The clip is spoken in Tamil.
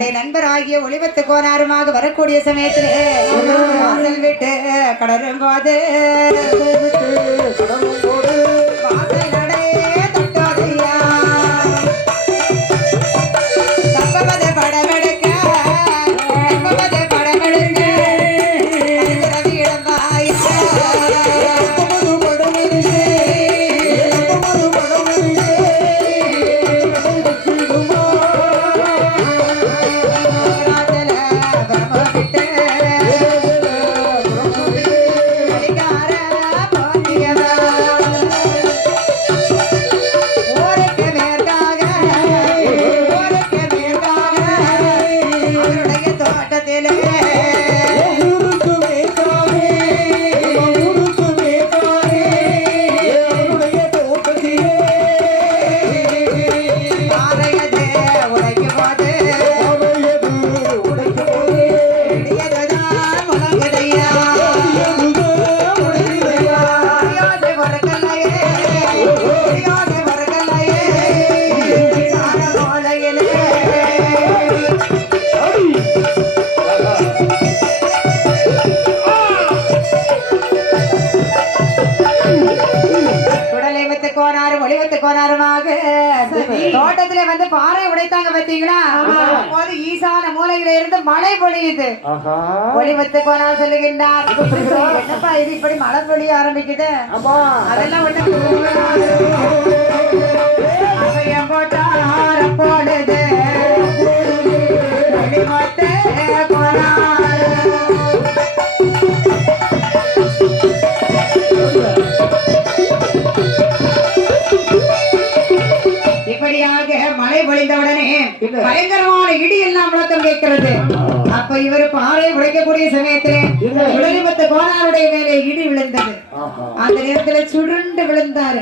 நண்பர் ஆகிய ஒளிவத்து கோனாருமாக வரக்கூடிய சமயத்திலே வாசல் விட்டு கடலும் போது வாசல் நடையே தொட்டோதையா தப்பமத படமெடுக்க ரவியிடம் வாயா தோட்டத்திலே வந்து பாறை உடைத்தாங்க பாத்தீங்களா? அப்போது ஈசான மூலையில இருந்து மழை பொழியுது. ஒளிவத்து கோனார் சொல்லுகின்றார், என்னப்பா இது இப்படி மழை பொழிய ஆரம்பிக்குது? அதெல்லாம் போடுது ஒளிவத்து கோனார். மழை பொழிந்தவுடனே பயங்கரமான இடி எல்லாம் முழக்கம் கேட்கிறது. அப்ப இவர் பாறை உடைக்கக்கூடிய சமயத்திலே ஒளிவத்து கோனாருடைய மேலே இடி விழுந்தது. அந்த நேரத்தில் சுருண்டு விழுந்தாரு.